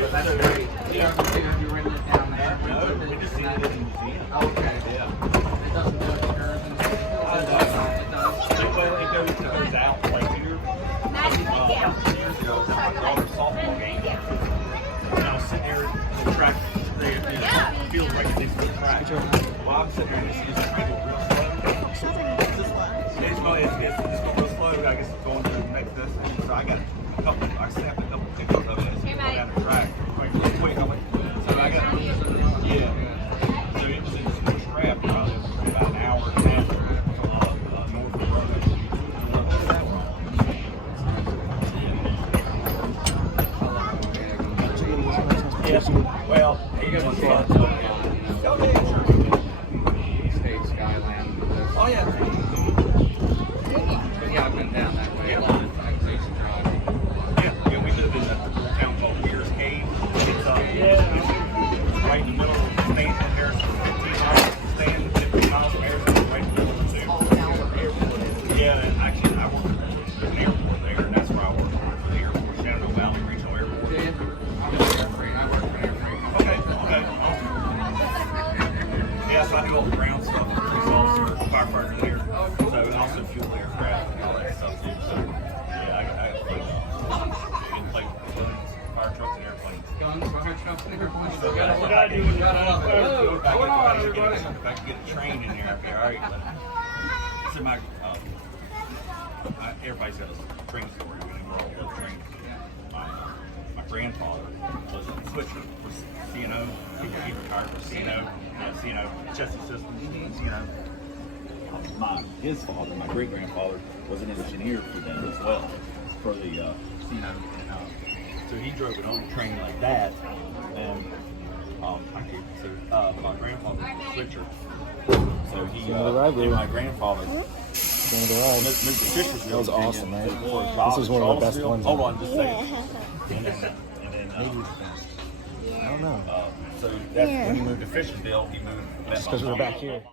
That's great. Have you written it down there? No, we just seen it in the museum. Okay. Yeah. It doesn't do excursions. It does. Well, it goes out like here. Years ago, I was at my daughter's softball game. And I was sitting there in the track. It feels like it's a track. Well, I'm sitting there and it's trying to go real slow. It's going real slow. I guess it's going to the next destination. So I got I snapped a couple pictures of it as it went down the track. Like, real quick, I went, so I got, yeah. So it was in Strasburg, probably about an hour and a half from Norfolk Road. Yeah, well, You guys want to fun. State Skyland. Oh, yeah. Yeah, I've been down that way a lot. Yeah, we live in a town called Weir's Cave. It's right in the middle of the state from Harrison, 15 miles from Stand, 15 miles from Harrison, right in the middle of the two. Yeah, and actually, I work at an airport there, and that's where I work for the airport, Shenandoah Valley Regional Airport. I work for an airfreight. Okay, awesome. Yeah, so I do all the ground stuff, police officer, firefighter there. So, and also fuel aircraft and all that stuff too. So, yeah, I play. And play with planes, fire trucks and airplanes. Guns, fire trucks, and airplanes. So, Got what it. I do when Got it up. Whoa, going on, everybody? If I can get a train in there, I'd be all right. But so everybody's got a train story when they were all love trains. My grandfather was a switcher for CNO. He retired from CNO. CNO, Chessie Systems, CNO. His father, my great grandfather, was an engineer for them as well, for the CNO. So he drove it on a train like that, and my grandfather was a switcher. So he, and my grandfather moved to Fishersville. That was awesome, man. This was one of the best ones. Hold on, just a second. And then I don't know. so that's when he moved to Fishersville. He moved. Just because we're back here.